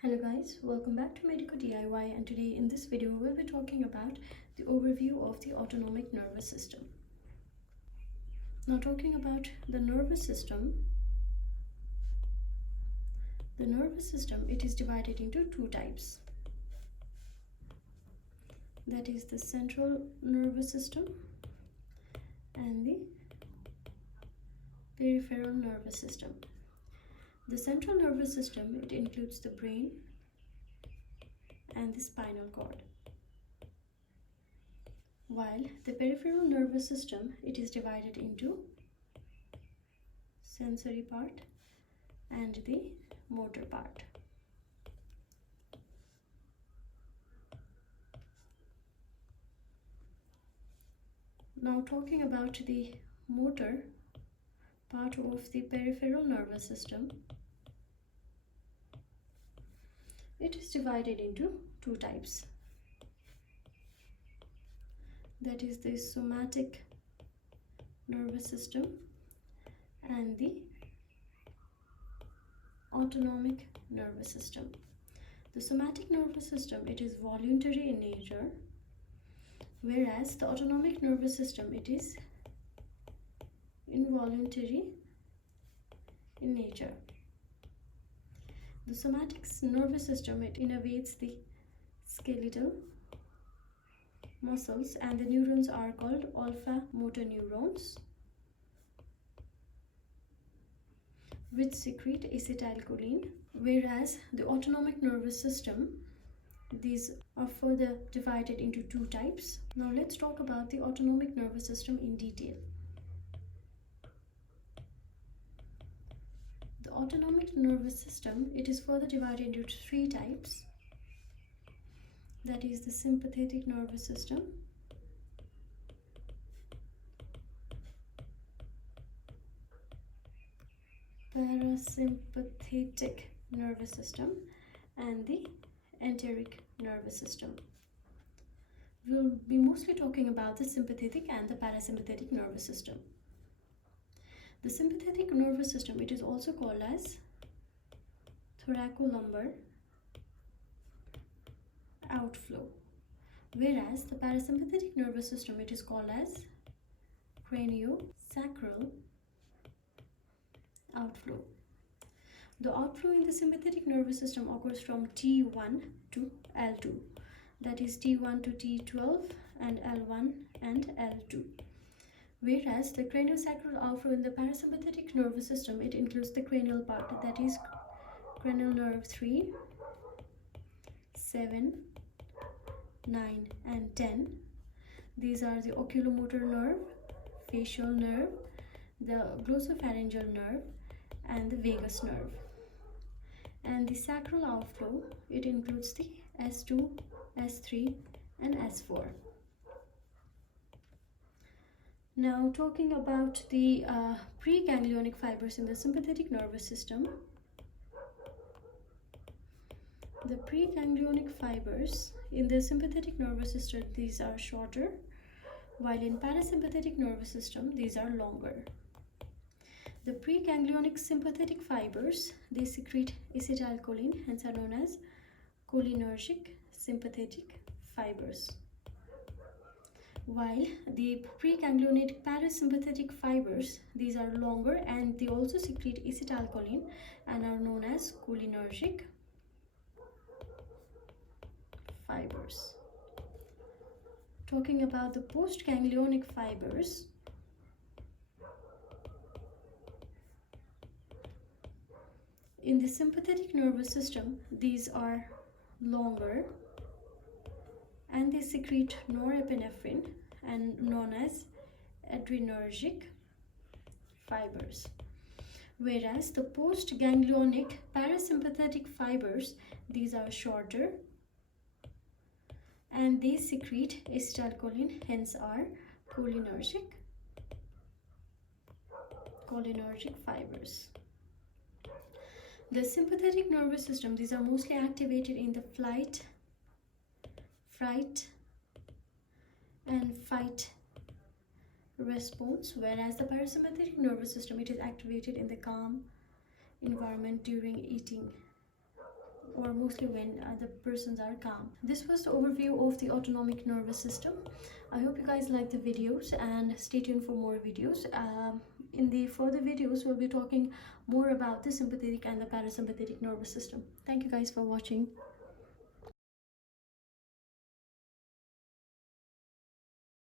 Hello guys, welcome back to Medico DIY, and today in this video we'll be talking about the overview of the autonomic nervous system. Now talking about the nervous system, it is divided into two types. That is the central nervous system and the peripheral nervous system. The central nervous system, it includes the brain and the spinal cord, while the peripheral nervous system, it is divided into sensory part and the motor part. Now talking about the motor part of the peripheral nervous system, it is divided into two types. That is the somatic nervous system and the autonomic nervous system. The somatic nervous system, it is voluntary in nature, whereas the autonomic nervous system, it is involuntary in nature. The somatic nervous system, it innervates the skeletal muscles, and the neurons are called alpha motor neurons, which secrete acetylcholine, whereas the autonomic nervous system, these are further divided into two types. Now let's talk about the autonomic nervous system in detail. The autonomic nervous system, it is further divided into three types. That is the sympathetic nervous system, parasympathetic nervous system, and the enteric nervous system. We'll be mostly talking about the sympathetic and the parasympathetic nervous system. The sympathetic nervous system, it is also called as thoracolumbar outflow, whereas the parasympathetic nervous system, it is called as craniosacral outflow. The outflow in the sympathetic nervous system occurs from T1 to L2, that is T1 to T12 and L1 and L2. Whereas the craniosacral outflow in the parasympathetic nervous system, it includes the cranial part, that is cranial nerve 3, 7, 9 and 10. These are the oculomotor nerve, facial nerve, the glossopharyngeal nerve, and the vagus nerve. And the sacral outflow, it includes the S2, S3 and S4. Now talking about the preganglionic fibers in the sympathetic nervous system. The preganglionic fibers in the sympathetic nervous system, these are shorter, while in parasympathetic nervous system, these are longer. The preganglionic sympathetic fibers, they secrete acetylcholine, hence are known as cholinergic sympathetic fibers, while the preganglionic parasympathetic fibers, these are longer and they also secrete acetylcholine and are known as cholinergic fibers. Talking about the postganglionic fibers, in the sympathetic nervous system, these are longer and they secrete norepinephrine and known as adrenergic fibers, whereas the postganglionic parasympathetic fibers, these are shorter and they secrete acetylcholine, hence are cholinergic fibers. The sympathetic nervous system, these are mostly activated in the flight, fright and fight response, whereas the parasympathetic nervous system, it is activated in the calm environment during eating or mostly when the persons are calm. This was the overview of the autonomic nervous system. I hope you guys like the videos, and stay tuned for more videos. In the further videos, we'll be talking more about the sympathetic and the parasympathetic nervous system. Thank you guys for watching.